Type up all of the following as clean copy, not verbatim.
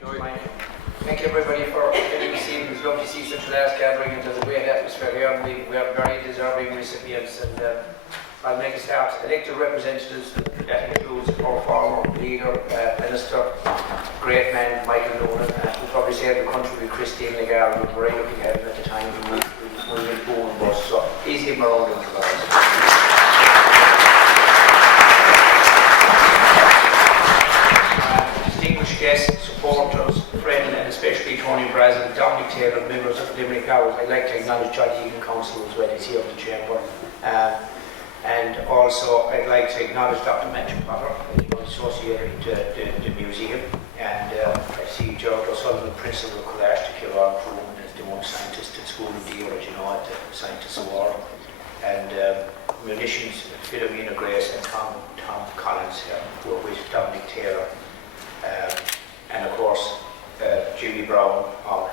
Thank you everybody for attending this evening. It's lovely to see such a large gathering, and there's a great atmosphere here, and we have very deserving recipients. And I'll make a start. Elected representatives, that includes our former leader, minister, great man, Michael Nolan, who probably saved the country with Christine Lagarde, who was very lucky to have him at the time when we went boom bus. So please give him a round of applause. Distinguished guests, supporters, friends, and especially Tony Brazil, Dominic Taylor, members of the Limerick Writers. I'd like to acknowledge John Egan Council as well, he's here in the chamber. And also I'd like to acknowledge Dr. Matthew Potter, associated to the museum. And I see Gerald O'Sullivan, Principal of Cllr Gerald Mitchell, as the one scientist at School of Dooradoyle, you know, at the Scientists Award. And munitions, Philomena Grace and Tom Collins who are with Dominic Taylor. And of course, Jimmy Brown of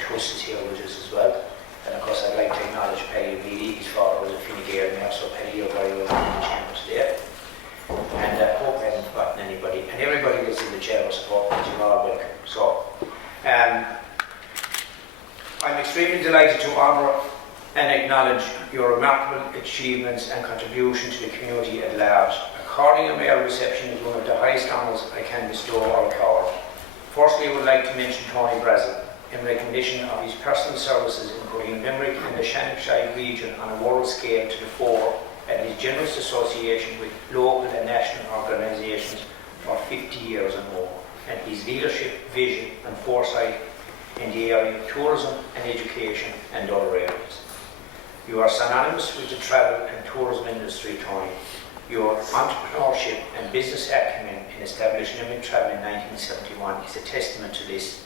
TUS is here with us as well. And of course, I'd like to acknowledge Paddy Reedy. His father was a Fine Gael mayor, so Paddy, you're very welcome in the chamber today. And I hope I haven't forgotten anybody. And everybody that's in the chamber support, you're all welcome. So, I'm extremely delighted to honour and acknowledge your remarkable achievements and contribution to the community at large. According to Mayoral Reception is one of the highest honours I can bestow on Cllr. Firstly, I would like to mention Tony Brazil in recognition of his personal services in bringing Limerick and the Shannonshire region on a world scale to the fore, and his generous association with local and national organisations for 50 years and more, and his leadership, vision and foresight in the area of tourism and education and other areas. You are synonymous with the travel and tourism industry, Tony. Your entrepreneurship and business acumen in establishing Limerick Travel in 1971 is a testament to this.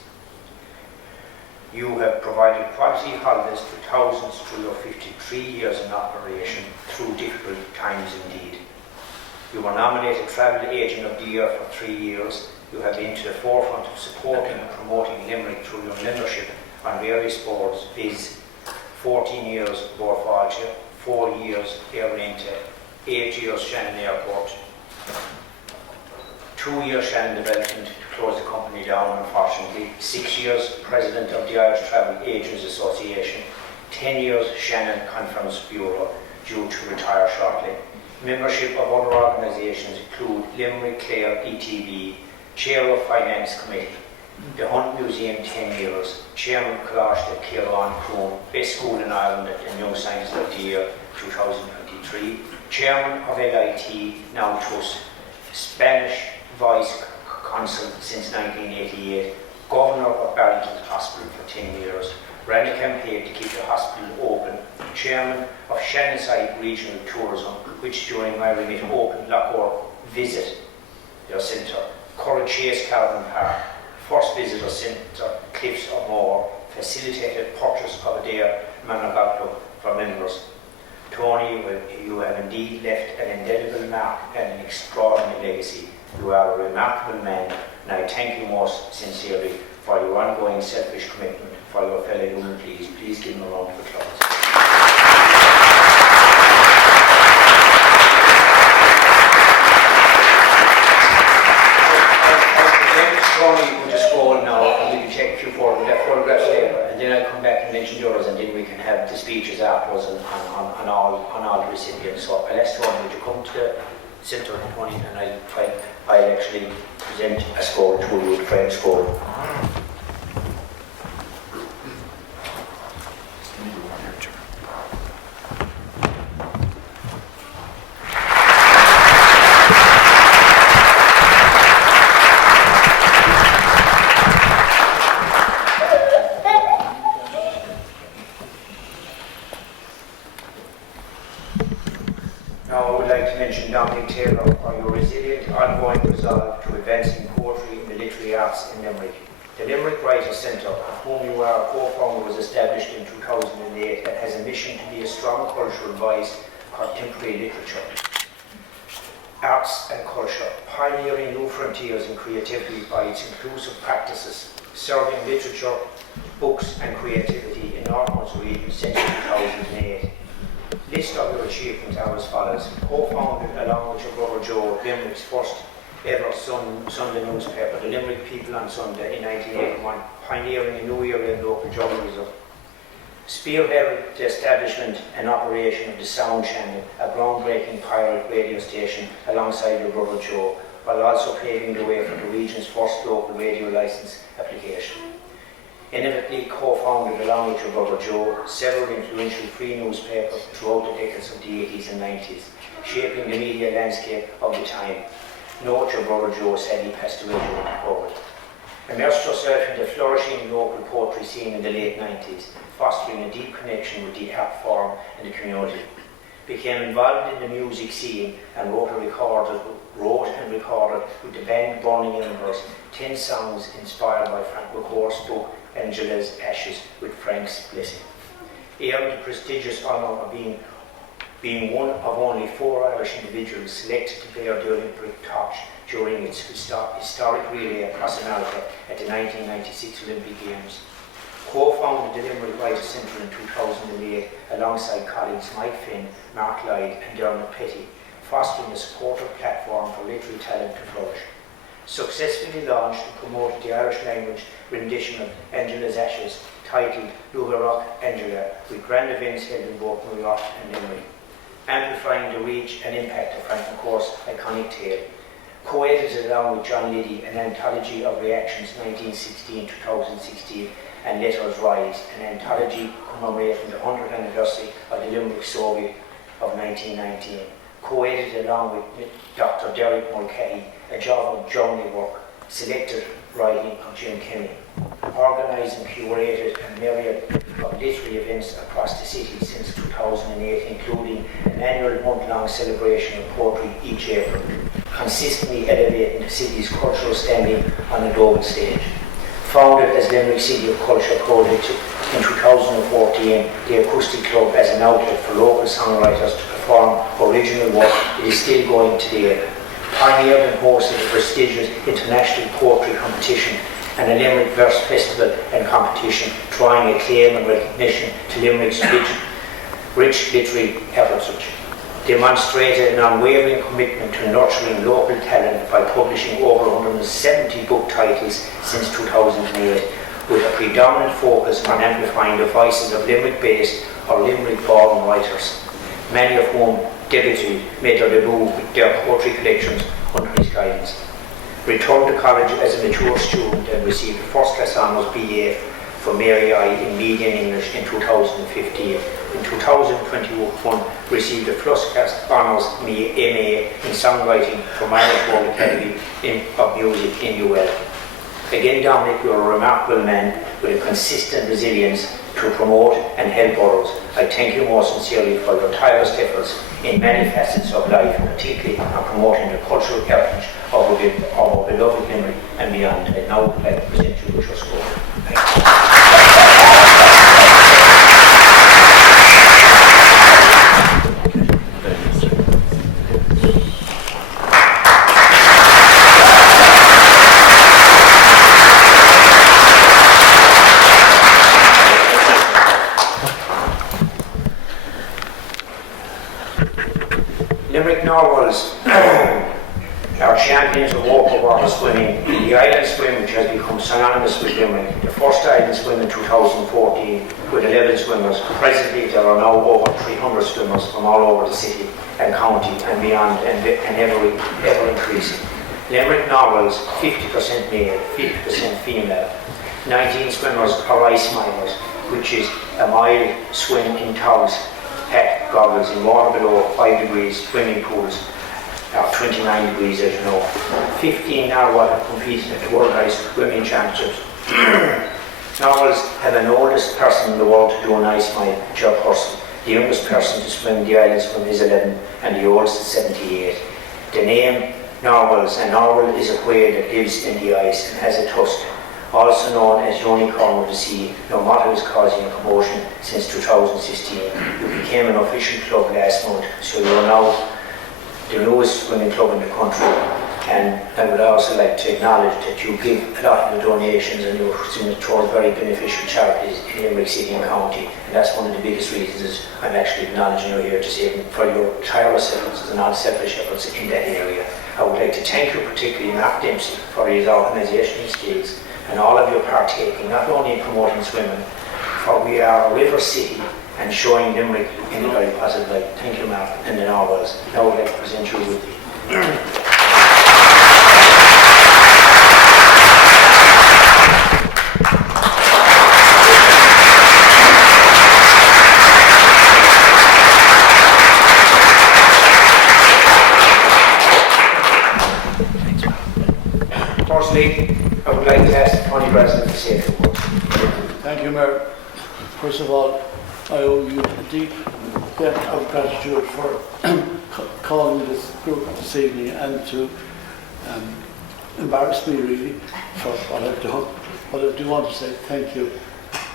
You have provided quality holidays to thousands through your 53 years in operation through difficult times indeed. You were nominated Travel Agent of the Year for 3 years. You have been to the forefront of supporting and promoting Limerick through your membership on various boards, viz. 14 years Borfalcha, 4 years Air Renta, 8 years Shannon Airport, 2 years Shannon Development to close the company down unfortunately, 6 years President of the Irish Travel Agents Association, 10 years Shannon Conference Bureau due to retire shortly. Membership of other organisations include Limerick Cllr ETB, Chair of Finance Committee, the Hunt Museum 10 years, Chairman Cllr Gerald Best School in Ireland and Young Scientist of the Year 2023, Chairman of LIT, now TUS, Spanish Vice Consul since 1988, Governor of Barrington Hospital for 10 years, ran a campaign to keep the hospital open, Chairman of Shannonside Regional Tourism, which during my remit opened Lochore Visit, their centre, Curragh Chase Caravan Park, First Visitor Centre, Cliffs of Moher, facilitated purchase of a day Manor Club for members. Tony, you have indeed left an indelible mark and an extraordinary legacy. You are a remarkable man, and I thank you most sincerely for your ongoing selfish commitment for your fellow human. Please give him a round of applause. Tony will just go on now, and we can take you forward with that photographs later, and then I'll come back and mention yours, and then we can have the speeches afterwards on all the recipients. So I'll ask Tony, would you come to the centre, Tony, and I'll actually present a score to you, the French score. Dominic Taylor on your resilient, ongoing resolve to advancing poetry and the literary arts in Limerick. The Limerick Writers Centre, of whom you are a co-founder, was established in 2008 and has a mission to be a strong cultural voice for contemporary literature, arts and culture, pioneering new frontiers in creativity by its inclusive practices, serving literature, books and creativity in Northwest region since 2008. List of your achievements are as follows. Co-founded along with your brother Joe, Limerick's first ever Sunday newspaper, the Limerick People on Sunday in 1981, pioneering a new era in local journalism. Spearheaded the establishment and operation of the Sound Channel, a groundbreaking pirate radio station alongside your brother Joe, while also paving the way for the region's first local radio licence application. Innovatively co-founded along with your brother Joe several influential free newspapers throughout the decades of the 80s and 90s, shaping the media landscape of the time. Note your brother Joe sadly passed away during COVID. Immersed yourself in the flourishing local poetry scene in the late 90s, fostering a deep connection with the art form and the community. Became involved in the music scene and wrote and recorded with the band Burning Embers 10 songs inspired by Frank McCourt's book Angela's Ashes with Frank's Blessing. He earned the prestigious honour of being one of only 4 Irish individuals selected to bear the Olympic torch during its historic relay across America at the 1996 Olympic Games. Co-founded the Limerick Writers Centre in 2008 alongside colleagues Mike Finn, Mark Lloyd and Dermot Petty, fostering a supportive platform for literary talent to flourish. Successfully launched and promoted the Irish language rendition of Angela's Ashes, titled Dooradoyle Angela, with grand events held in both New York and Limerick. Amplifying the reach and impact of Frank McCourt's iconic tale. Co-edited along with John Liddy an anthology of reactions 1916-2016 and Letters Rise, an anthology commemorating the 100th anniversary of the Limerick Soviet of 1919. Co-edited along with Dr. Derek Mulcahy, a job of journey work, selected writing of Jim Kenny. Organised and curated a myriad of literary events across the city since 2008, including an annual month-long celebration of poetry each April, consistently elevating the city's cultural standing on a global stage. Founded as Limerick City of Culture Project in 2014, the Acoustic Club as an outlet for local songwriters to perform original work, it is still going today. Pioneered and hosted the prestigious International Poetry Competition and a Limerick Verse Festival and Competition, drawing acclaim and recognition to Limerick's rich literary heritage. Demonstrated an unwavering commitment to nurturing local talent by publishing over 170 book titles since 2008, with a predominant focus on amplifying the voices of Limerick-based or Limerick-born writers, many of whom made their debut with their poetry collections under his guidance. Returned to college as a mature student and received a first-class honours BA from Mary I in Media and English in 2015. In 2021, received a first-class honours MA in Songwriting from Irish World Academy of Music in UL. Again, Dominic, you are a remarkable man with a consistent resilience to promote and help others. I thank you most sincerely for your tireless efforts in many facets of life, particularly on promoting the cultural heritage of our beloved Limerick and beyond. I now would like to present you with your score. Thank you. Limerick Narwhals are champions of walk water swimming in the island swim, which has become synonymous with Limerick. The first island swim in 2014 with 11 swimmers. Presently there are now over 300 swimmers from all over the city and county and beyond, and ever increasing. Limerick Narwhals, 50% male, 50% female. 19 swimmers are ice milers, which is a mile swim in togs, hat, goggles in water below 5 degrees, swimming pools are 29 degrees as you know. 15 narwhals have competed at the World Ice Swimming Championships. Narwhals have an oldest person in the world to do an ice mile, chairperson. The youngest person to swim the island swim is 11 and the oldest is 78. The name narwhals, a narwhal is a whale that lives in the ice and has a tusk, also known as unicorn of the sea. Your motto is causing a commotion since 2016. You became an official club last month, so you are now the newest swimming club in the country. And I would also like to acknowledge that you give a lot of the donations and you're putting it towards very beneficial charities in Limerick City and County. And that's one of the biggest reasons is I'm actually acknowledging you here to say for your tireless efforts and non-selfish efforts in that area. I would like to thank you particularly Mark Dempsey for his organisational skills and all of your partaking, not only in promoting swimming, for we are a river city and showing Limerick in a very positive light. Thank you, Mark, and then always. Now I would like to present you with the Firstly, I would like to ask the County President to say a few words. Thank you, Mayor. First of all, I owe you a deep debt of gratitude for calling this group this evening and to embarrass me really for what I've done. But I do want to say thank you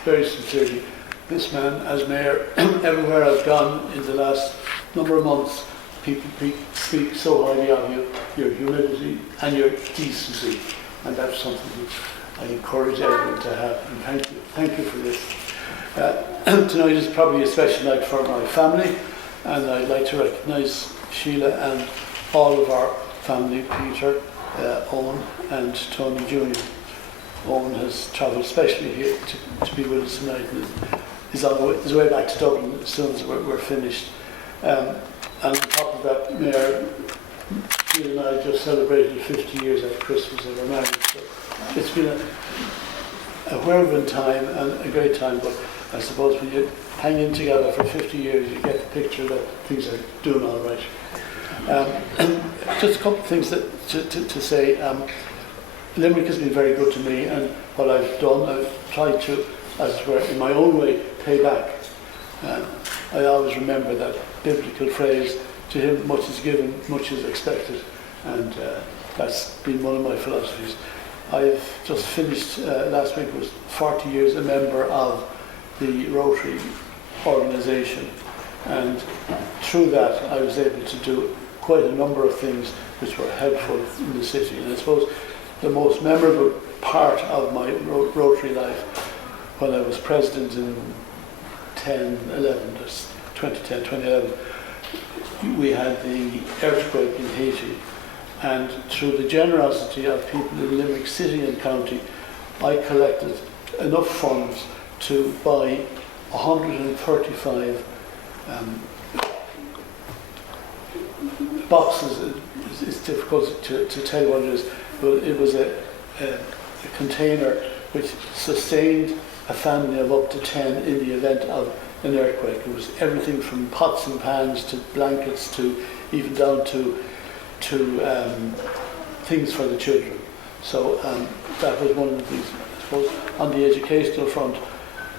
very sincerely. This man, as Mayor, everywhere I've gone in the last number of months, people speak so highly of you, your humility and your decency, and that's something which I encourage everyone to have, and thank you for this. Tonight is probably a special night for my family, and I'd like to recognise Sheila and all of our family, Peter, Owen and Tony Jr. Owen has travelled specially here to be with us tonight and is on his way back to Dublin as soon as we're finished. And on top of that, Mayor, Sheila and I just celebrated 50 years at Christmas of our marriage. So it's been a whirlwind time and a great time, but I suppose when you hang in together for 50 years, you get the picture that things are doing all right. Just a couple of things to say. Limerick has been very good to me, and what I've done, I've tried to, as it were, in my own way, pay back. I always remember that biblical phrase, to him much is given, much is expected, and that's been one of my philosophies. I've just finished, last week was 40 years a member of the Rotary organisation, and through that I was able to do quite a number of things which were helpful in the city. And I suppose the most memorable part of my Rotary life, when I was president in 2011, we had the earthquake in Haiti, and through the generosity of people in Limerick City and County, I collected enough funds to buy 135 boxes. It's difficult to tell what it is, but it was a container which sustained a family of up to 10 in the event of an earthquake. It was everything from pots and pans to blankets to even down to things for the children. So that was one of the things. I suppose on the educational front,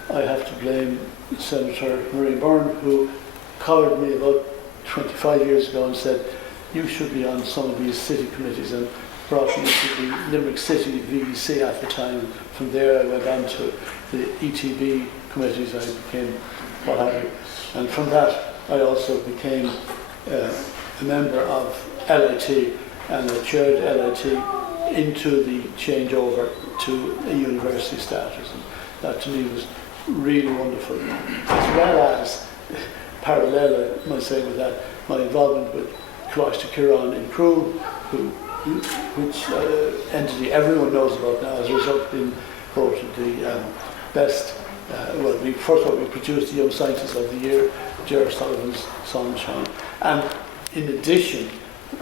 I have to blame Senator Marie Byrne, who collared me about 25 years ago and said, you should be on some of these city committees, and brought me to the Limerick City VEC at the time. From there I went on to the ETB committees, I became what have you. And from that I also became a member of LIT, and I chaired LIT into the changeover to a university status. And that to me was really wonderful. As well as, parallel I might say with that, my involvement with Cllr Gerald Mitchell, which entity everyone knows about now, as a result of being voted the best. First of all, we produced the Young Scientist of the Year, Gerard Sullivan's Sunshine. And in addition,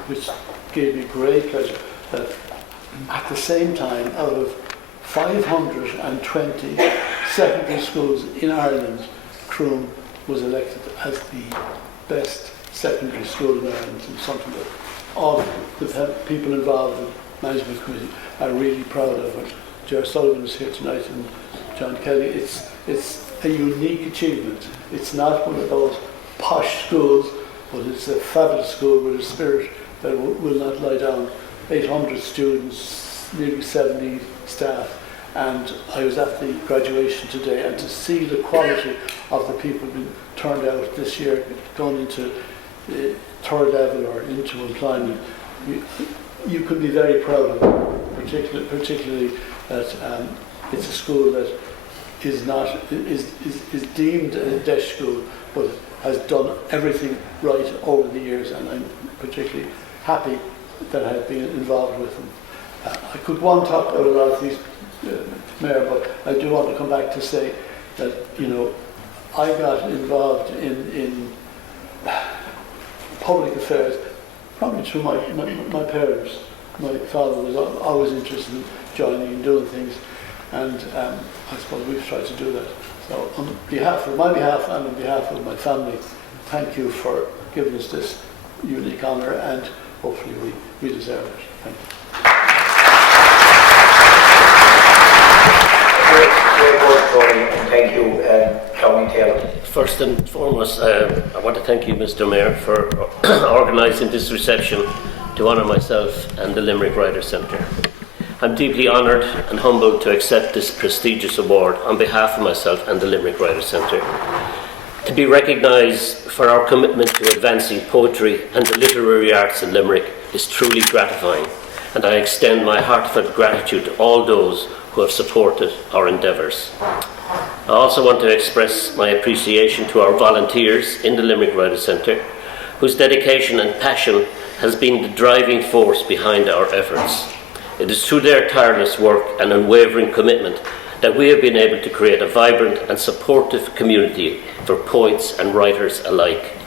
which gave me great pleasure, that at the same time, out of 520 secondary schools in Ireland, Cllr was elected as the best secondary school in Ireland, and something that all the people involved in the management committee are really proud of. And Gerard Sullivan is here tonight, and John Kelly. It's a unique achievement. It's not one of those posh schools, but it's a fabulous school with a spirit that will not lie down. 800 students, nearly 70 staff, and I was at the graduation today, and to see the quality of the people being turned out this year, going into third level or into employment, you can be very proud of them, particularly that it's a school that is deemed a DEIS school, but has done everything right over the years, and I'm particularly happy that I've been involved with them. I could go on talk about a lot of these, Mayor, but I do want to come back to say that, you know, I got involved in public affairs probably through my parents. My father was always interested in joining and doing things, and I suppose we've tried to do that. So on my behalf and on behalf of my family, thank you for giving us this unique honour, and hopefully we deserve it. Thank you. Great work, Tony, and thank you, Dominic. First and foremost, I want to thank you, Mr. Mayor, for organising this reception to honour myself and the Limerick Writers Centre. I'm deeply honoured and humbled to accept this prestigious award on behalf of myself and the Limerick Writers Centre. To be recognised for our commitment to advancing poetry and the literary arts in Limerick is truly gratifying, and I extend my heartfelt gratitude to all those who have supported our endeavours. I also want to express my appreciation to our volunteers in the Limerick Writers Centre, whose dedication and passion has been the driving force behind our efforts. It is through their tireless work and unwavering commitment that we have been able to create a vibrant and supportive community for poets and writers alike.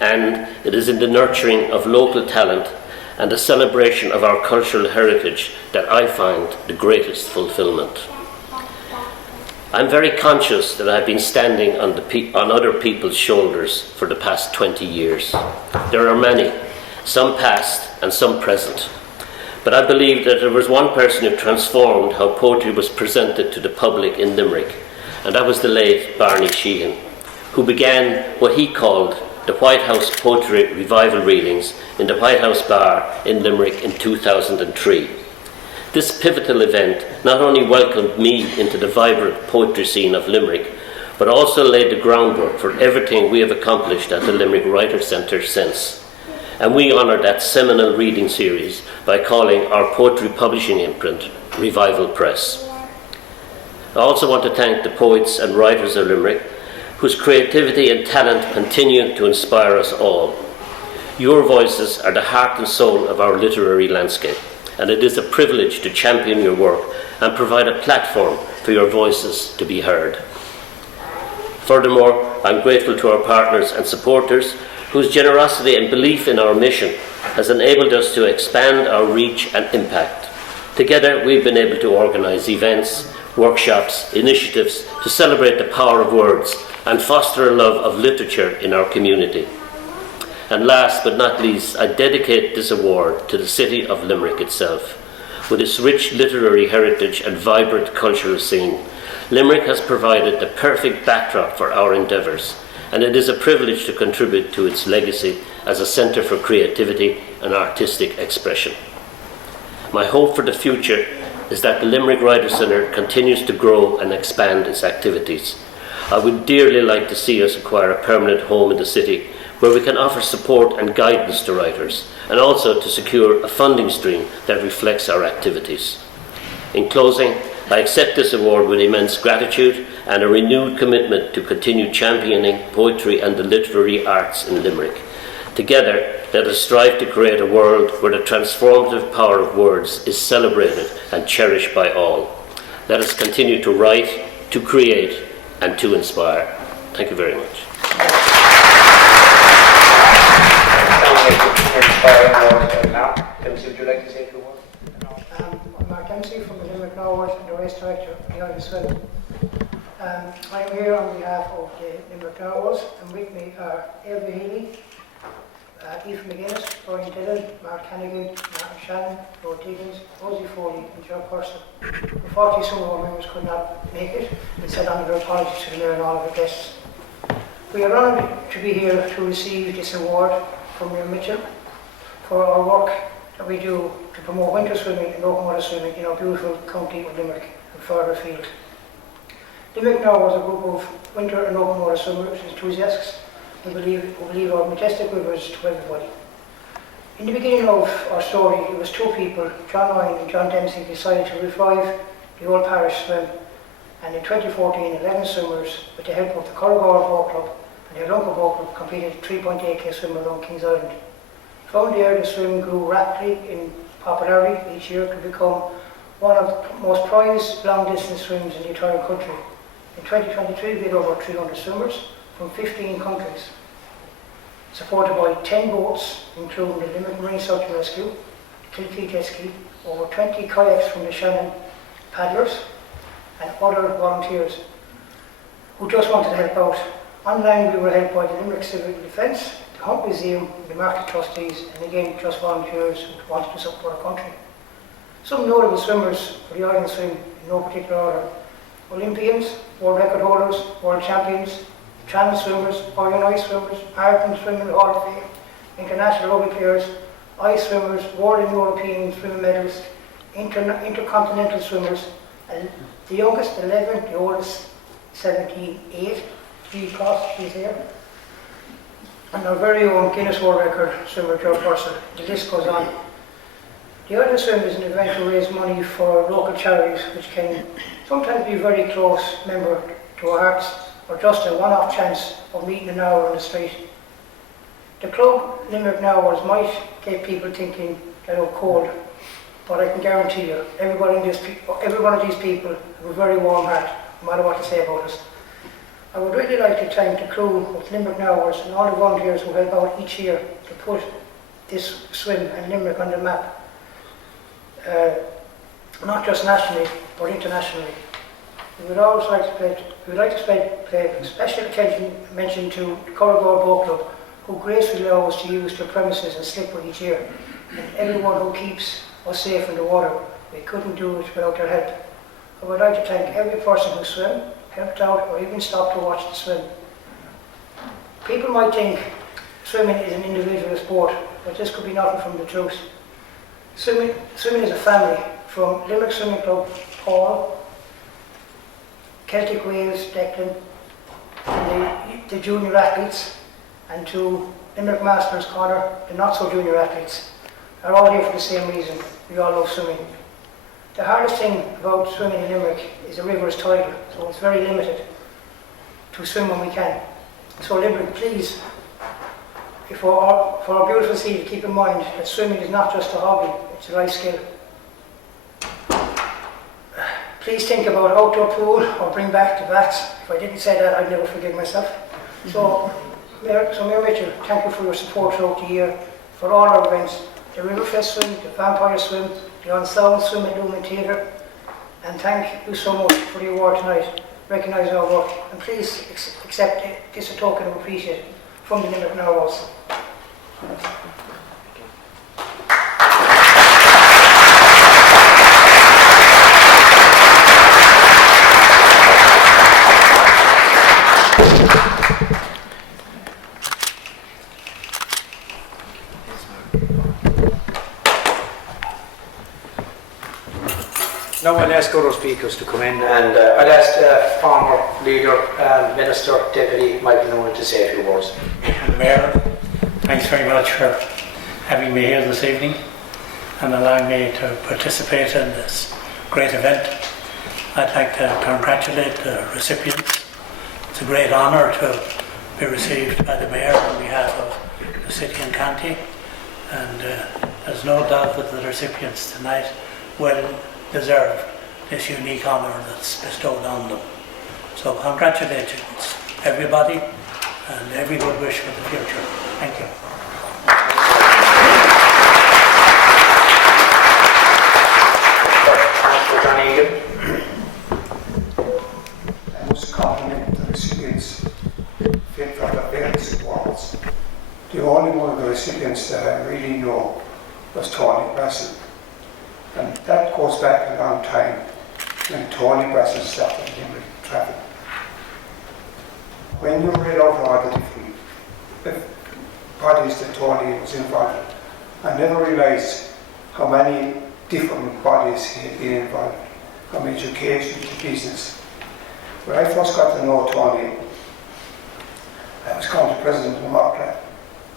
And it is in the nurturing of local talent and the celebration of our cultural heritage that I find the greatest fulfilment. I'm very conscious that I've been standing on other people's shoulders for the past 20 years. There are many, some past and some present. But I believe that there was one person who transformed how poetry was presented to the public in Limerick, and that was the late Barney Sheehan, who began what he called the White House Poetry Revival readings in the White House Bar in Limerick in 2003. This pivotal event not only welcomed me into the vibrant poetry scene of Limerick, but also laid the groundwork for everything we have accomplished at the Limerick Writers Centre since. And we honour that seminal reading series by calling our poetry publishing imprint Revival Press. I also want to thank the poets and writers of Limerick, whose creativity and talent continue to inspire us all. Your voices are the heart and soul of our literary landscape, and it is a privilege to champion your work and provide a platform for your voices to be heard. Furthermore, I'm grateful to our partners and supporters whose generosity and belief in our mission has enabled us to expand our reach and impact. Together, we've been able to organise events, workshops, initiatives to celebrate the power of words and foster a love of literature in our community. And last but not least, I dedicate this award to the city of Limerick itself. With its rich literary heritage and vibrant cultural scene, Limerick has provided the perfect backdrop for our endeavours, and it is a privilege to contribute to its legacy as a centre for creativity and artistic expression. My hope for the future is that the Limerick Writers Centre continues to grow and expand its activities. I would dearly like to see us acquire a permanent home in the city where we can offer support and guidance to writers, and also to secure a funding stream that reflects our activities. In closing, I accept this award with immense gratitude and a renewed commitment to continue championing poetry and the literary arts in Limerick. Together, let us strive to create a world where the transformative power of words is celebrated and cherished by all. Let us continue to write, to create, and to inspire. Thank you very much. Dempsey, would you like to say a few words? I'm Mark Dempsey from the Limerick Writers and the Race Director of the Irish Film. I'm here on behalf of the Limerick Writers, and with me are Ailbhe Healy, Aoife McGuinness, Brian Dillon, Mark Hannigan, Martin Shannon, Roe Higgins, Rosie Foley and Joe Purcell. Unfortunately, some of our members could not make it and send on their apologies to the Mayor and all of our guests. We are honoured to be here to receive this award from Mayor Mitchell for our work that we do to promote winter swimming and open water swimming in our beautiful county of Limerick and further afield. Limerick now was a group of winter and open water swimmers enthusiasts who believe our majestic rivers to everybody. In the beginning of our story, it was two people, John Ryan and John Dempsey, decided to revive the old parish swim. And in 2014, 11 swimmers, with the help of the Cllr Gerald Boat Club and their local boat club, completed a 3.8k swim around Kings Island. From there, the swim grew rapidly in popularity each year to become one of the most prized long-distance swims in the entire country. In 2023, we had over 300 swimmers from 15 countries, supported by 10 boats, including the Limerick Marine Search and Rescue, Kilkee Jet Ski, over 20 kayaks from the Shannon paddlers, and other volunteers who just wanted to help out. Online, we were helped by the Limerick Civil Defence, the Hunt Museum, the Market Trustees, and again, just volunteers who wanted to support our country. Some notable swimmers for the Island Swim in no particular order: Olympians, world record holders, world champions, channel swimmers, Iron Ice swimmers, Ireland Swimming Hall of Fame, international rugby players, ice swimmers, world and European swimming medalists, intercontinental swimmers, and the youngest 11, the oldest 78, G Cross, she's here, and our very own Guinness World Record swimmer, Joe Purcell. The list goes on. The Island Swim is an event to raise money for local charities, which can sometimes be a very close member to our hearts, or just a one-off chance of meeting an hour on the street. The club, Limerick Hours, might get people thinking that I'm cold, but I can guarantee you, every one of these people have a very warm heart, no matter what they say about us. I would really like to thank the crew of Limerick Hours and all the volunteers who help out each year to put this swim and Limerick on the map, not just nationally, but internationally. We would also like to pay special mention to the Cllr Gerald Boat Club, who gracefully allow us to use their premises and slipper each year, and everyone who keeps us safe in the water. We couldn't do it without their help. I would like to thank every person who swam, helped out, or even stopped to watch the swim. People might think swimming is an individual sport, but this could be nothing from the truth. Swimming is a family, from Limerick Swimming Club, Paul, Celtic Wales, Declan, and the junior athletes, and to Limerick Masters, Connor, the not-so-junior athletes, are all here for the same reason. We all love swimming. The hardest thing about swimming in Limerick is the river is tidal, so it's very limited to swim when we can. So Limerick, please, for our beautiful city, keep in mind that swimming is not just a hobby, it's a life skill. Please think about an outdoor pool or bring back the bats. If I didn't say that, I'd never forgive myself. So Mayor Mitchell, thank you for your support throughout the year for all our events. The Riverfest Swim, the Vampire Swim, the Unsound Swim at Lumen Theatre, and thank you so much for the award tonight, recognising our work, and please accept this a token of appreciation from the Limerick Hours. Now I'll ask other speakers to come in, and I'll ask former leader and Minister Deputy Michael Noonan to say a few words. Mayor, thanks very much for having me here this evening and allowing me to participate in this great event. I'd like to congratulate the recipients. It's a great honour to be received by the Mayor on behalf of the City and County, and there's no doubt that the recipients tonight will deserve this unique honour that's bestowed on them. So congratulations everybody, and every good wish for the future. Thank you. I must compliment the recipients for the various awards. The only one of the recipients that I really know was Tony Brassel. And that goes back a long time when Tony Brassel started Limerick Travel. When you read out all the different bodies that Tony was involved in, I never realised how many different bodies he had been involved in, from education to business. When I first got to know Tony, I was county president of Mayor Cllr,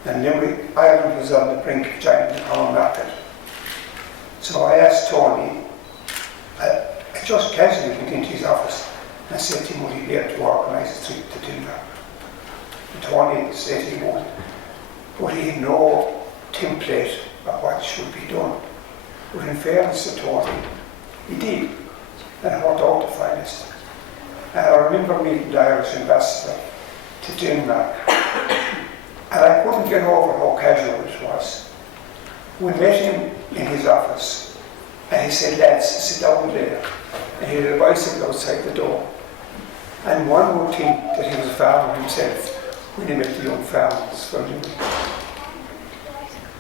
and Limerick, Ireland was on the brink of joining the common market. So I asked Tony, I just casually went into his office and said to him, would he be able to organise a trip to Dooradoyle? And Tony said he would, but he had no template of what should be done. But in fairness to Tony, he did, and I worked out the finest. And I remember meeting the Irish ambassador to Denmark, and I couldn't get over how casual it was. We met him in his office, and he said, lads, sit down there. And he had a bicycle outside the door. And one would think that he was a farmer himself when he met the young farmers from Limerick.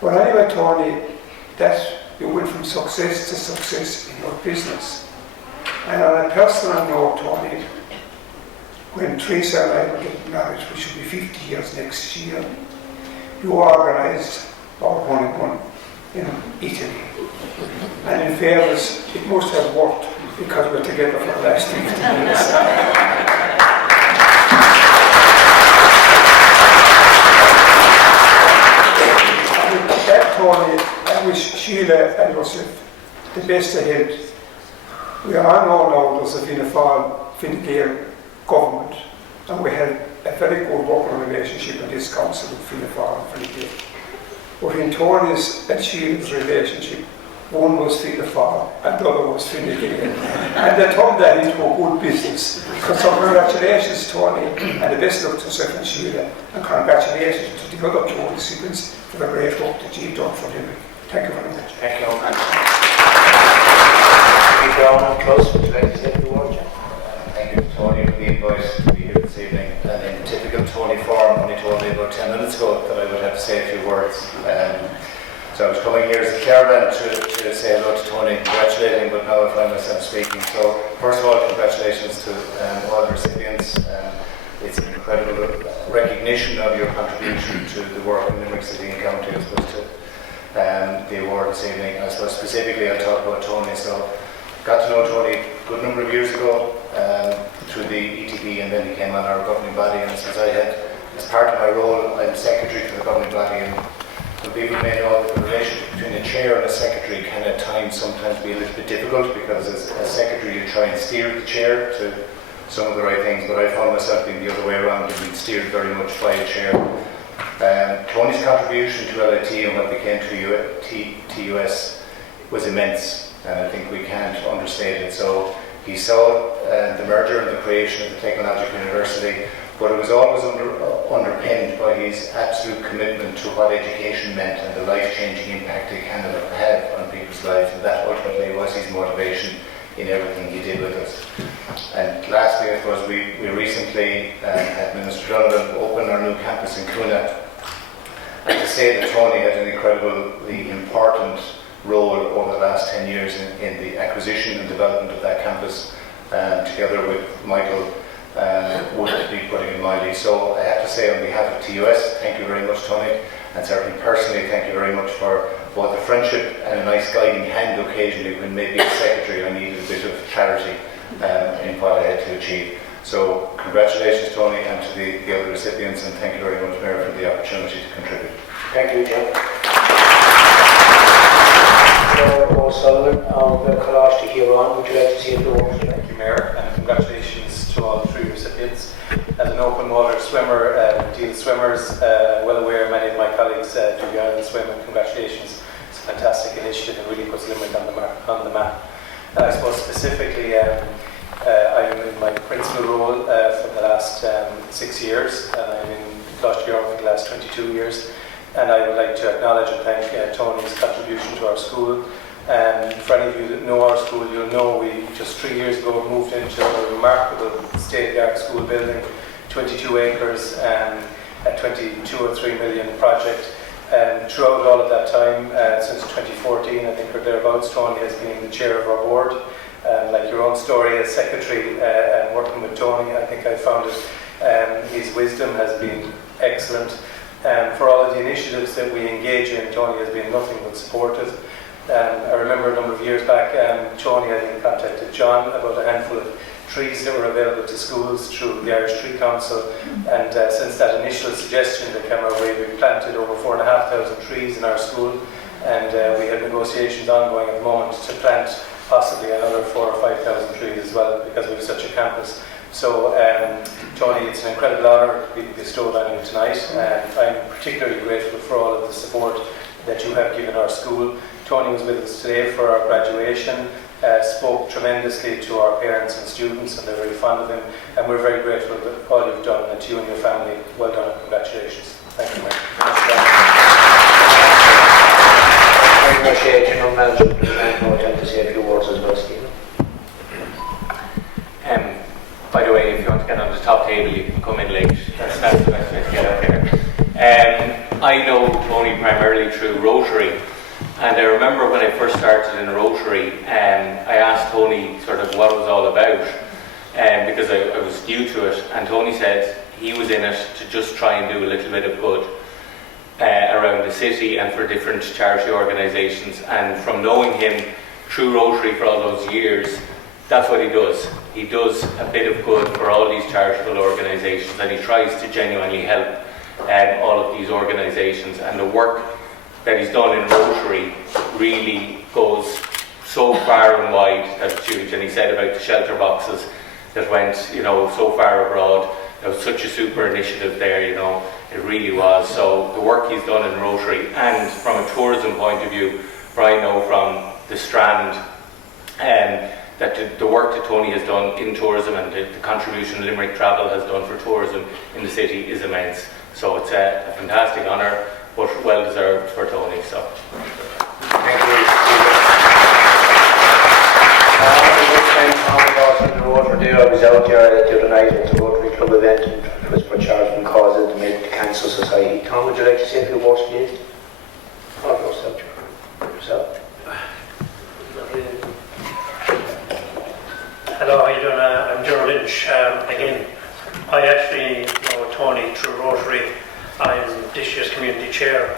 But anyway, Tony, that you went from success to success in your business. And on a personal note, Tony, when Teresa and I were getting married, which will be 50 years next year, you organised our honeymoon in Italy. And in fairness, it must have worked because we're together for the last 50 years. Tony, I wish Sheila and yourself the best ahead. We are all now as a Fianna Fáil, Fine Gael government, and we have a very good working relationship in this council with Fianna Fáil and Fine Gael. But in Tony's and Sheila's relationship, one was Fianna Fáil and the other was Fine Gael. And they turned that into a good business. So congratulations, Tony, and the best luck to yourself and Sheila, and congratulations to the other two recipients for the great work that you've done for Limerick. Thank you very much. Thank you. Down close, would you like to say a few words, John? Thank you, Tony, for the invite to be here this evening. And in typical Tony form, when he told me about 10 minutes ago that I would have to say a few words. So I was coming here as a chairman to say hello to Tony, congratulating, but now I find myself speaking. So first of all, congratulations to all the recipients. It's an incredible recognition of your contribution to the work in Limerick City and County as opposed to the award this evening. I suppose specifically I'll talk about Tony. So got to know Tony a good number of years ago through the ETB, and then he came on our governing body, and since I had, as part of my role, I'm secretary to the governing body, and people may know that the relationship between a chair and a secretary can at times sometimes be a little bit difficult, because as a secretary you try and steer the chair to some of the right things, but I found myself being the other way around and being steered very much by a chair. Tony's contribution to LIT and what became TUS was immense, and I think we can't understate it. So he saw the merger and the creation of the Technological University, but it was always underpinned by his absolute commitment to what education meant and the life-changing impact it can have on people's lives, and that ultimately was his motivation in everything he did with us. And lastly, I suppose we recently had Minister Donovan open our new campus in Coonagh, and to say that Tony had an incredibly important role over the last 10 years in the acquisition and development of that campus, together with Michael, would be putting it mildly. So I have to say, on behalf of TUS, thank you very much, Tony, and certainly personally, thank you very much for both the friendship and a nice guiding hand occasionally when maybe as secretary I needed a bit of clarity in what I had to achieve. So congratulations, Tony, and to the other recipients, and thank you very much, Mayor, for the opportunity to contribute. Thank you, John. Mayor O'Sullivan of Cllr to hear on. Would you like to say a few words? Thank you, Mayor, and congratulations to all three recipients. As an open water swimmer, Deal Swimmers, well aware many of my colleagues do the Ireland swim, and congratulations. It's a fantastic initiative and really puts Limerick on the map. I suppose specifically, I'm in my principal role for the last 6 years, and I'm in Cllr Gerald for the last 22 years. And I would like to acknowledge and thank Tony's contribution to our school. For any of you that know our school, you'll know we just 3 years ago moved into a remarkable state-of-the-art school building, 22 acres, a 22 or 3 million project. Throughout all of that time, since 2014, I think or thereabouts, Tony has been the chair of our board. Like your own story as secretary and working with Tony, I think I found it, his wisdom has been excellent. For all of the initiatives that we engage in, Tony has been nothing but supportive. I remember a number of years back, Tony, I think, contacted John about a handful of trees that were available to schools through the Irish Tree Council, and since that initial suggestion that came our way, we've planted over 4,500 trees in our school, and we have negotiations ongoing at the moment to plant possibly another 4,000 or 5,000 trees as well, because we have such a campus. So, Tony, it's an incredible honour to be bestowed on you tonight, and I'm particularly grateful for all of the support that you have given our school. Tony was with us today for our graduation, spoke tremendously to our parents and students, and they're very fond of him, and we're very grateful for all you've done, and to you and your family. Well done and congratulations. Thank you very much, General Manager, and I would like to say a few words as well, Stephen. By the way, if you want to get on the top table, you can come in late. That's the best way to get out there. I know Tony primarily through Rotary, and I remember when I first started in Rotary, I asked Tony sort of what it was all about, because I was new to it, and Tony said he was in it to just try and do a little bit of good around the city and for different charity organisations. And from knowing him through Rotary for all those years, that's what he does. He does a bit of good for all these charitable organisations, and he tries to genuinely help all of these organisations. And the work that he's done in Rotary really goes so far and wide that it's huge. And he said about the shelter boxes that went, so far abroad. It was such a super initiative there, it really was. So the work he's done in Rotary, and from a tourism point of view, where I know from the Strand, that the work that Tony has done in tourism and the contribution Limerick Travel has done for tourism in the city is immense. So it's a fantastic honour, but well deserved for Tony. So Thank you. I was out there the other night at the Rotary Club event, and it was for charitable causes to make the Cancer Society. Tom, would you like to say a few words, please? Yourself. Hello, how are you doing? I'm Gerald Lynch. Again, I actually know Tony through Rotary. I'm this year's community chair,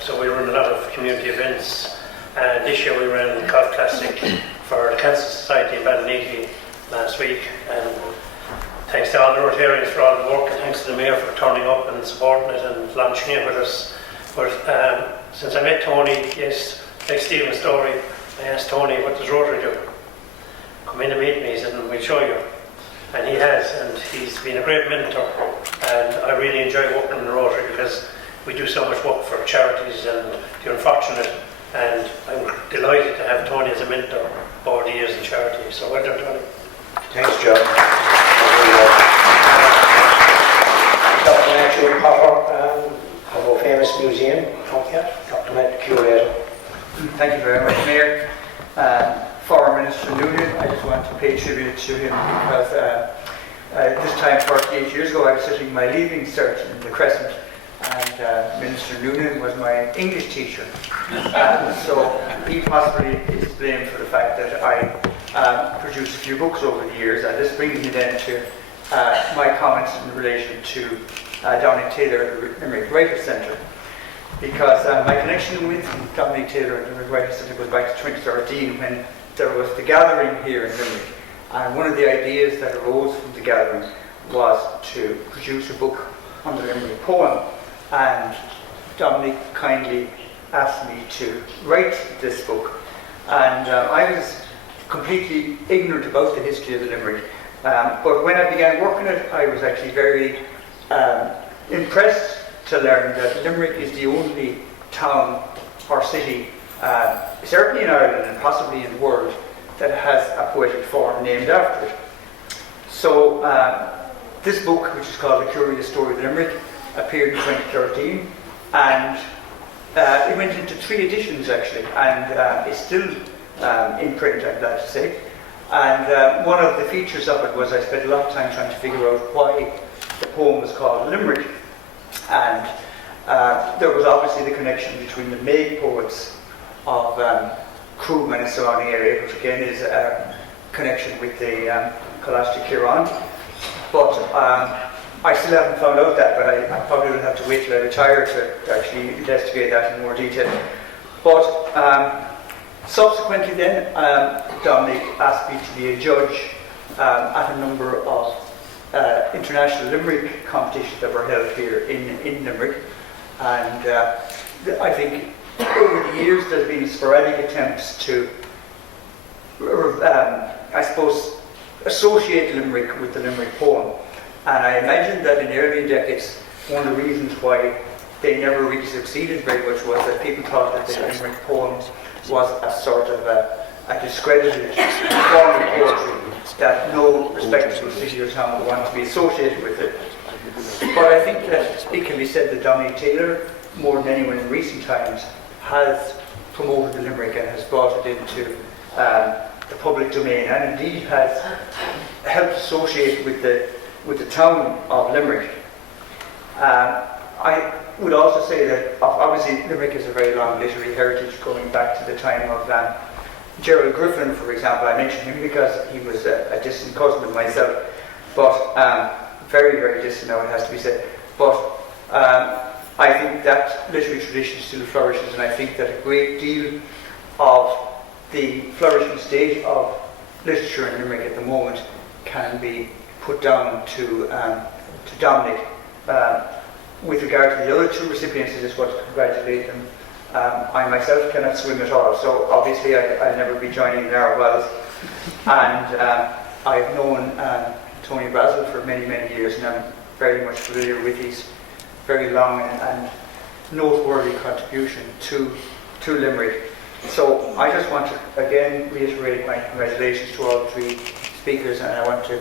so we run a lot of community events. This year we ran the Golf Classic for the Cancer Society in Balliniggy last week, and thanks to all the Rotarians for all the work, and thanks to the Mayor for turning up and supporting it and launching it with us. But since I met Tony, yes, like Stephen's story, I asked Tony, what does Rotary do? Come in and meet me, he said, and we'll show you. And he has, and he's been a great mentor, and I really enjoy working in the Rotary because we do so much work for charities, and you're unfortunate, and I'm delighted to have Tony as a mentor over the years in charity. So well done, Tony. Thanks, Joe. Dr. Matthew Popper of our famous museum. Dr. Matt, curator. Thank you very much, Mayor. Former Minister Noonan, I just want to pay tribute to him because this time 48 years ago I was sitting my leaving cert in the Crescent, and Minister Noonan was my English teacher. So he possibly is blamed for the fact that I produced a few books over the years, and this brings me then to my comments in relation to Dominic Taylor at the Limerick Writers Centre. Because my connection with Dominic Taylor at the Limerick Writers Centre goes back to 2013 when there was the gathering here in Limerick, and one of the ideas that arose from the gathering was to produce a book on the Limerick poem, and Dominic kindly asked me to write this book, and I was completely ignorant about the history of the Limerick, but when I began working it, I was actually very impressed to learn that Limerick is the only town or city, certainly in Ireland and possibly in the world, that has a poetic form named after it. So this book, which is called The Curious Story of Limerick, appeared in 2013, and it went into 3 editions actually, and it's still in print, I'm glad to say. And one of the features of it was I spent a lot of time trying to figure out why the poem was called Limerick. And there was obviously the connection between the Maid poets of Croom and the surrounding area, which again is a connection with the Cllr Gerald. But I still haven't found out that, but I probably will have to wait till I retire to actually investigate that in more detail. But subsequently then, Dominic asked me to be a judge at a number of international limerick competitions that were held here in Limerick. And I think over the years there's been sporadic attempts to, I suppose, associate Limerick with the Limerick poem. And I imagine that in early decades, one of the reasons why they never really succeeded very much was that people thought that the Limerick poem was a sort of a discredited form of poetry that no respectable city or town would want to be associated with it. But I think that it can be said that Dominic Taylor, more than anyone in recent times, has promoted the Limerick and has brought it into the public domain, and indeed has helped associate with the town of Limerick. I would also say that obviously Limerick has a very long literary heritage going back to the time of Gerald Griffin, for example. I mention him because he was a distant cousin of myself, but very, very distant now, it has to be said. But I think that literary tradition still flourishes, and I think that a great deal of the flourishing state of literature in Limerick at the moment can be put down to Dominic. With regard to the other two recipients, I just want to congratulate them. I myself cannot swim at all, so obviously I'll never be joining their wells. And I've known Tony Brazel for many, many years, and I'm very much familiar with his very long and noteworthy contribution to Limerick. So I just want to again reiterate my congratulations to all three speakers, and I want to,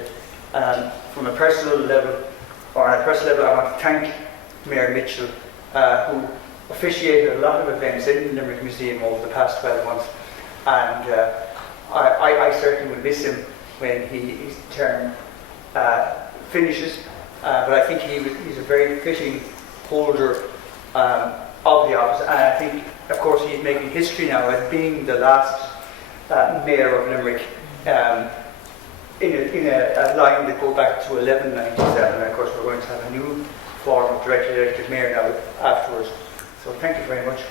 from a personal level, I want to thank Mayor Mitchell, who officiated a lot of events in the Limerick Museum over the past 12 months, and I certainly will miss him when his term finishes, but I think he's a very fitting holder of the office, and I think, of course, he's making history now as being the last mayor of Limerick in a line that goes back to 1197, and of course we're going to have a new form of directly elected mayor now afterwards. So thank you very much.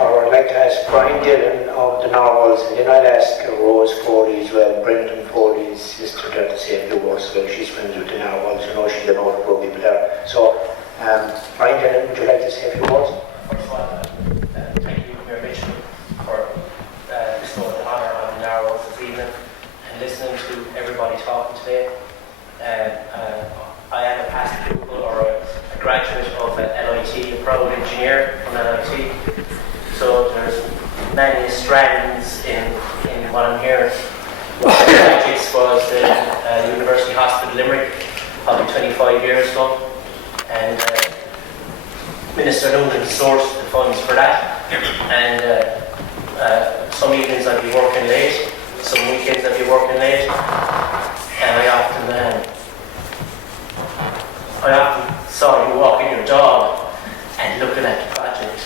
I'd like to ask Brian Dillon of the Narwhals, and then I'll ask Rose Foley as well. Brendan Foley's sister there to say a few words as well. She's friends with the Narwhals, you know, she's a notable people there. So, Brian Dillon, would you like to say a few words? First of all, thank you, Mayor Mitchell, for bestowing the honour on the Narwhals this evening and listening to everybody talking today. I am a past pupil or a graduate of LIT, a proud engineer from LIT. So there's many strands in what I'm hearing. One of the graduates was the University Hospital Limerick, probably 25 years ago, and Minister Noonan sourced the funds for that. And some evenings I'd be working late, some weekends I'd be working late, and I often saw you walking your dog and looking at the project.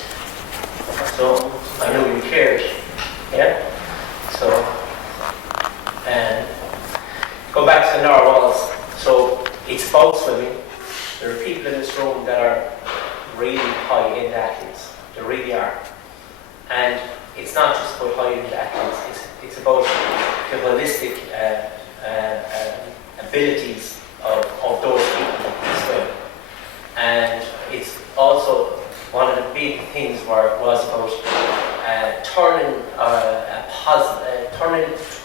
So I knew you cared, yeah? So, and go back to the Narwhals. So it's about swimming. There are people in this room that are really high-end athletes. They really are. And it's not just about high-end athletes, it's about the holistic abilities of those people that can swim. And it's also one of the big things was about turning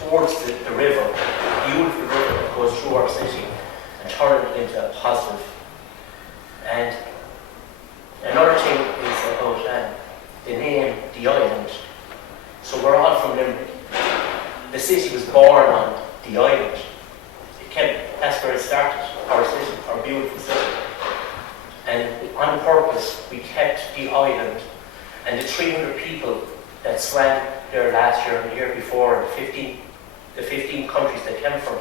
towards the river, the beautiful river that goes through our city, and turning it into a positive. And another thing is about the name, the island. So we're all from Limerick. The city was born on the island. That's where it started, our city, our beautiful city. And on purpose, we kept the island, and the 300 people that swam there last year and the year before, the 15 countries that came from,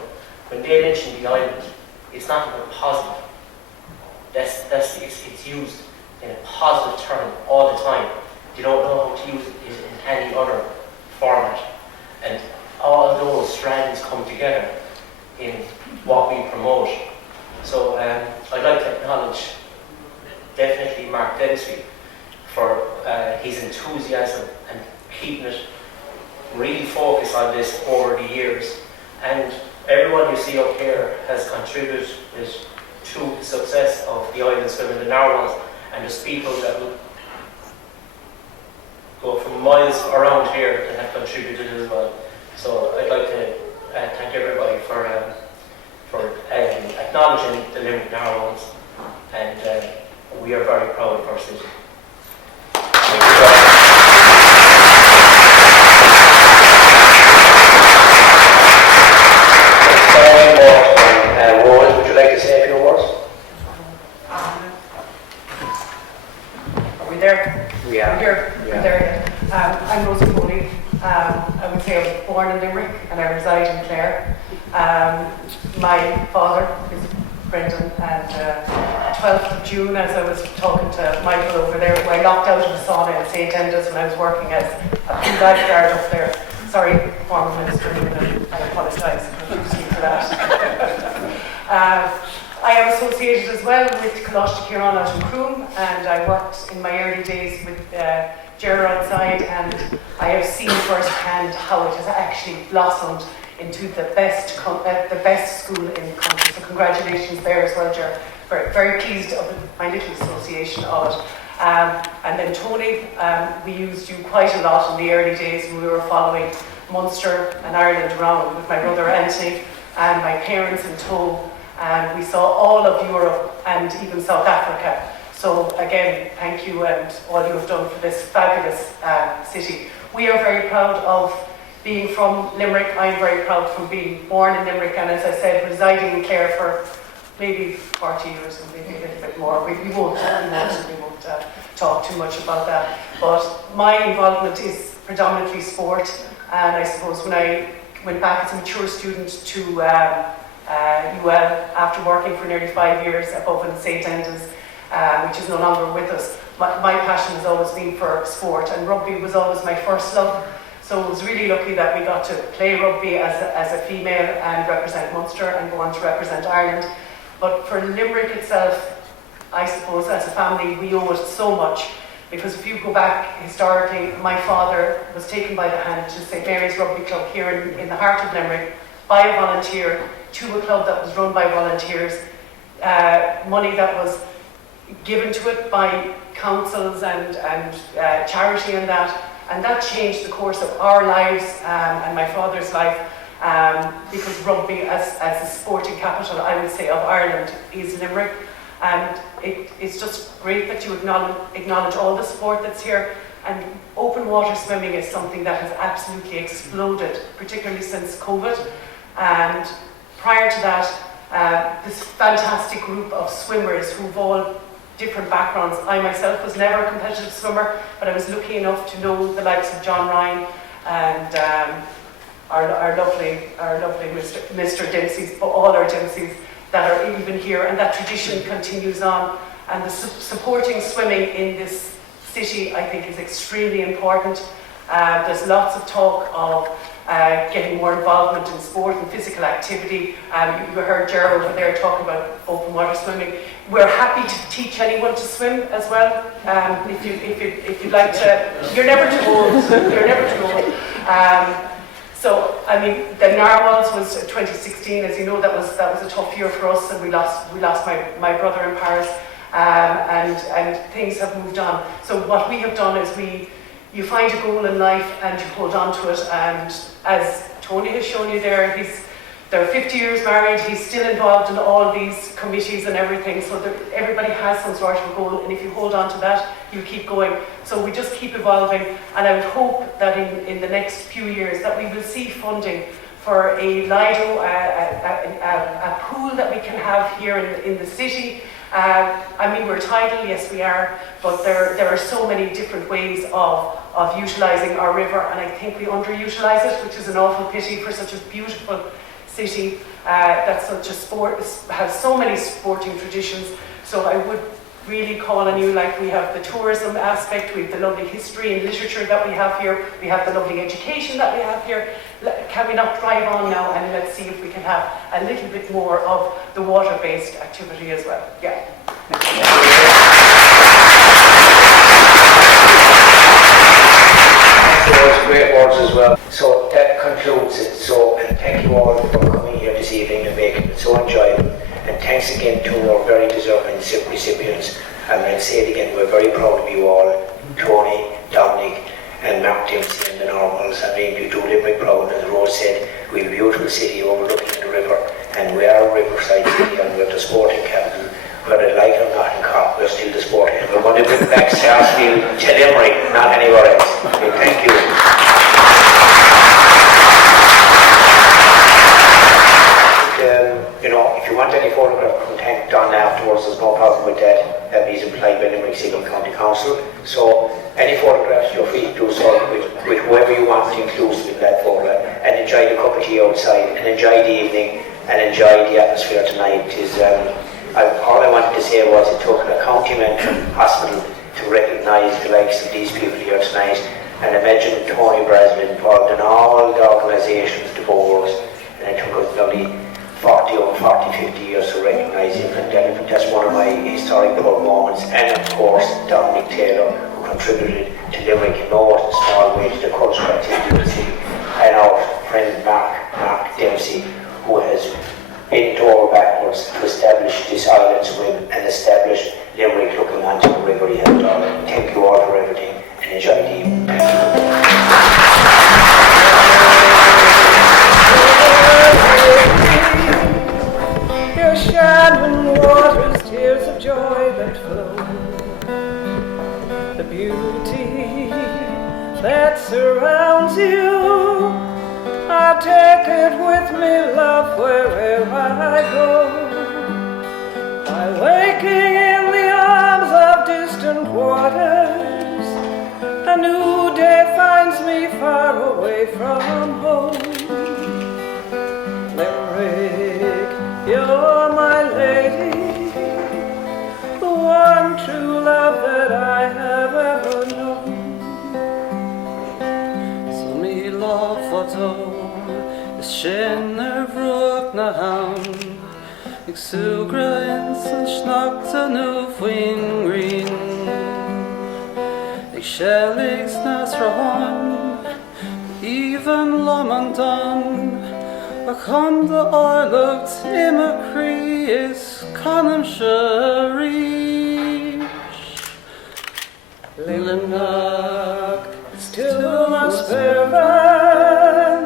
when they mention the island, it's not about positive. It's used in a positive term all the time. You don't know how to use it in any other format. And all those strands come together in what we promote. So I'd like to acknowledge definitely Mark Dempsey for his enthusiasm and keeping it really focused on this over the years. And everyone you see up here has contributed to the success of the island swim in the Narwhals, and there's people that would go from miles around here that have contributed as well. So I'd like to thank everybody for acknowledging the Limerick Narwhals, and we are very proud of our city. Rowan, would you like to say a few words? Are we there? We are. We're there. I'm Rosie Foley. I would say I was born in Limerick and I reside in Clare. My father is Brendan, and 12th of June, as I was talking to Michael over there, I locked out of the sauna in St. Enda's when I was working as a lifeguard up there. Sorry, former Minister Noonan, I apologise for that. I am associated as well with Cllr Gerald out in Croom, and I worked in my early days with Gerard outside, and I have seen firsthand how it has actually blossomed into the best school in the country. So congratulations there as well, Ger. Very, very pleased of my little association of it. And then Tony, we used you quite a lot in the early days when we were following Munster and Ireland around with my brother Anthony and my parents in tow. And we saw all of Europe and even South Africa. So again, thank you and all you have done for this fabulous city. We are very proud of being from Limerick. I'm very proud from being born in Limerick, and as I said, residing in Clare for maybe 40 years and maybe a little bit more. We won't talk too much about that. But my involvement is predominantly sport, and I suppose when I went back as a mature student to UL after working for nearly 5 years above in St. Enda's, which is no longer with us, my passion has always been for sport, and rugby was always my first love. So I was really lucky that we got to play rugby as a female and represent Munster and go on to represent Ireland. But for Limerick itself, I suppose as a family we owe it so much, because if you go back historically, my father was taken by the hand to St. Mary's Rugby Club here in the heart of Limerick by a volunteer, to a club that was run by volunteers, money that was given to it by councils and charity and that. And that changed the course of our lives and my father's life, because rugby as a sporting capital, I would say, of Ireland is Limerick. And it's just great that you acknowledge all the sport that's here. And open water swimming is something that has absolutely exploded, particularly since COVID. And prior to that, this fantastic group of swimmers who've all different backgrounds. I myself was never a competitive swimmer, but I was lucky enough to know the likes of John Ryan and our lovely Mr. Dempsey, all our Dempseys that are even here, and that tradition continues on. And the supporting swimming in this city, I think, is extremely important. There's lots of talk of getting more involvement in sport and physical activity. You heard Gerald over there talking about open water swimming. We're happy to teach anyone to swim as well. If you'd like to, you're never too old. You're never too old. So I mean, the Narwhals was 2016. As you know, that was a tough year for us, and we lost my brother in Paris, and things have moved on. So what we have done is you find a goal in life and you hold on to it. And as Tony has shown you there, they're 50 years married, he's still involved in all these committees and everything, so everybody has some sort of goal, and if you hold on to that, you keep going. So we just keep evolving, and I would hope that in the next few years that we will see funding for a Lido, a pool that we can have here in the city. I mean, we're tidal, yes we are, but there are so many different ways of utilising our river, and I think we underutilise it, which is an awful pity for such a beautiful city that's such a sport, has so many sporting traditions. So I would really call on you, like we have the tourism aspect, we have the lovely history and literature that we have here, we have the lovely education that we have here. Can we not drive on now and let's see if we can have a little bit more of the water-based activity as well. Yeah. great words as well. So that concludes it. So, and thank you all for coming here this evening and making it so enjoyable. And thanks again to our very deserving recipients. And I'll say it again, we're very proud of you all, Tony, Dominic, and Mark Dempsey and the Normals. I mean, you do Limerick proud, as Rose said. We have a beautiful city overlooking the river, and we are a riverside city, and we're the sporting capital. Whether they like it or not in Cork, we're still the sporting. We're going to bring back Sarsfield to Limerick, not anywhere else. Okay, thank you. You know, if you want any photograph content done afterwards, there's no problem with that. That is implied by Limerick City and County Council. So any photographs, you're free to do so with whoever you want inclusive in that photograph. And enjoy the cup of tea outside, and enjoy the evening, and enjoy the atmosphere tonight. All I wanted to say was it took a county mental hospital to recognise the likes of these people here tonight. And imagine Tony Brasman involved in all the organisations, the boards, and it took us nearly 50 years to recognise him, and that's one of my historic proud moments. And of course, Dominic Taylor, who contributed to Limerick in no small way to the cultural activity of the city, and our friend Mark Dempsey, who has bent over backwards to establish this island swim and establish Limerick looking onto the river he helped all. Thank you all for everything, and enjoy the evening. Your shining waters, tears of joy that flow, the beauty that surrounds you, I'll take it with me, love, wherever I go. By waking in the arms of distant waters, a new day finds me far away from home. Limerick, you're my lady, the one true love that I have ever known. So me love for is shinner vrug na hound, ag sugra insan schnacht nu fwin green, ag shelligs nas rahon, even Lomondon. A come the looked in a crease, Conham Sharish. Lilinock, still my spare van,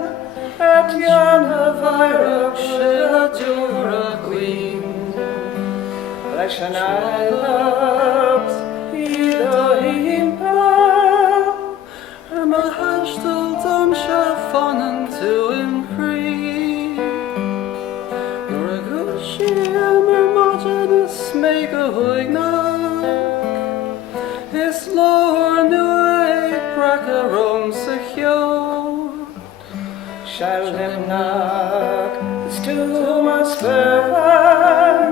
at Yana Virok, Shilla Dura Queen. Leishan I loved, either Himpa, and my hastel done Shafonan to increase. Make a huignac, his lower new egg braca roam secure. Shall him knock, it's to my spare van,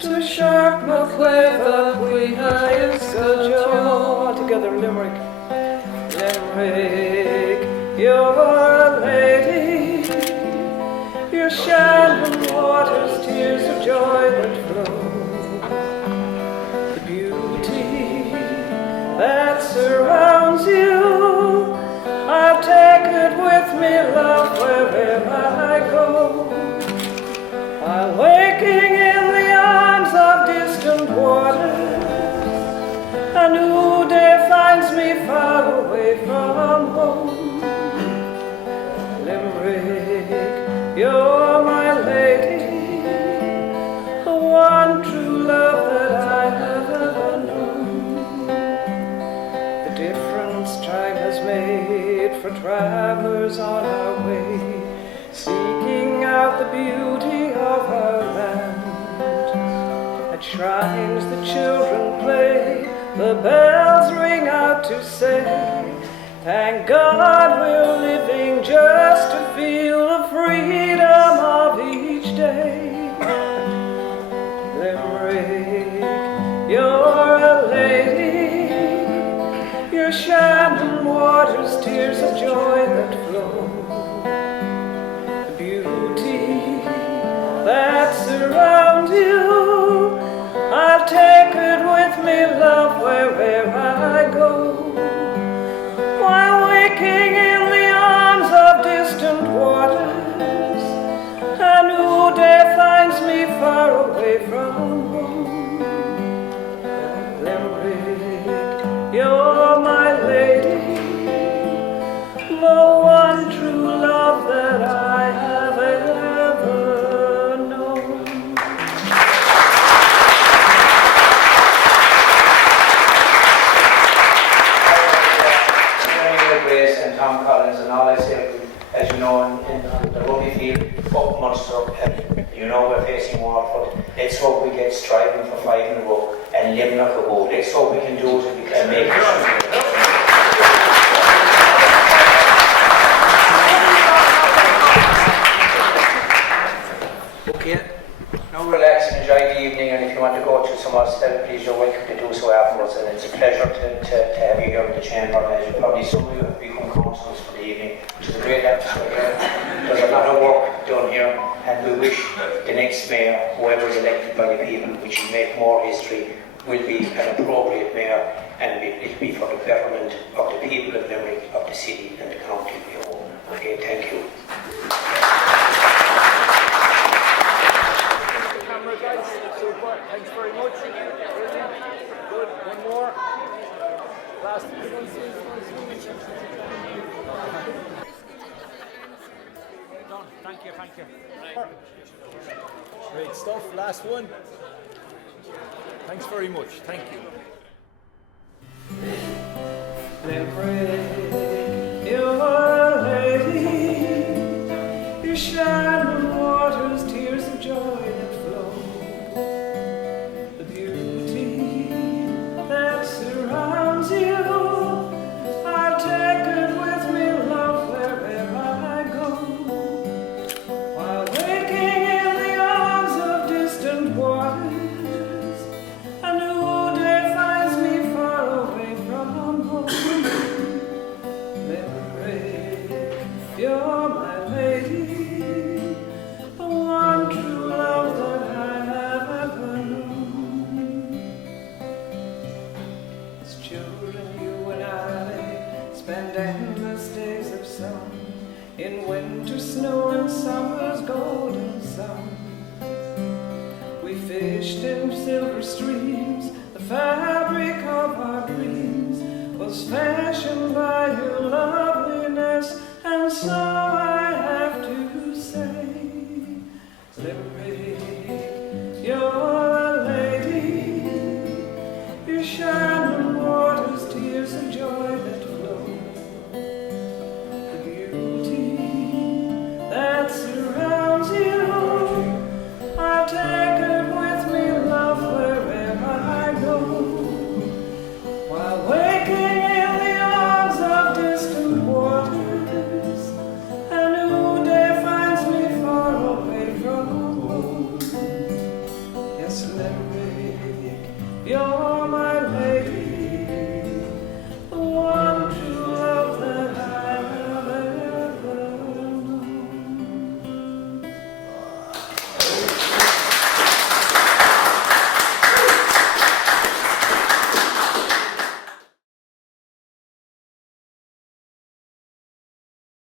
to sharp McClave, we highest good all together, Limerick. Limerick, you're a lady, your shining waters, tears of joy that flow. That surrounds you, I'll take it with me, love, wherever I go. While waking in the arms of distant waters, a new day finds me far away from home. Limerick, you're my lady, the one true love that I have ever known. Time has made for travelers on our way, seeking out the beauty of our land. At shrines the children play, the bells ring out to say, thank God we're living just to feel the freedom of each day. Limerick, you're a lady, your shining waters, tears of joy that flow. The beauty that surrounds you, I'll take it with me, love, wherever I go. While waking know, on the rugby field, up Munster, and you know we're facing Waterford. Let's hope we get striving for 5 in a row, and Limerick a go. Let's hope we can do it and we can make it. Okay, now relax and enjoy the evening, and if you want to go to some other please, you're welcome to do so afterwards, and it's a pleasure to have you here in the chamber. As you probably some of you have become councillors for the evening, which is a great atmosphere here. There's a lot of work done here, and we wish the next mayor, whoever is elected by the people, which will make more history, will be an appropriate mayor, and it'll be for the betterment of the people of Limerick, of the city and the county we own. Okay, thank you. Thanks very much. Good. One more. Last one. Done. Thank you. Great stuff. Last one. Thanks very much. Thank you. Limerick, your lady, your shining waters, tears of joy that flow. The beauty that surrounds you, I'll take it with me, love, wherever I go. While waking in the arms of distant waters, a new day finds me far away from home. Limerick, you're my lady, the one true love that I have ever known. As children, you and I spend endless days of sun, in winter snow and summer's golden sun. We fished in silver streams, the fabric of our dreams was fashioned by your loveliness and song.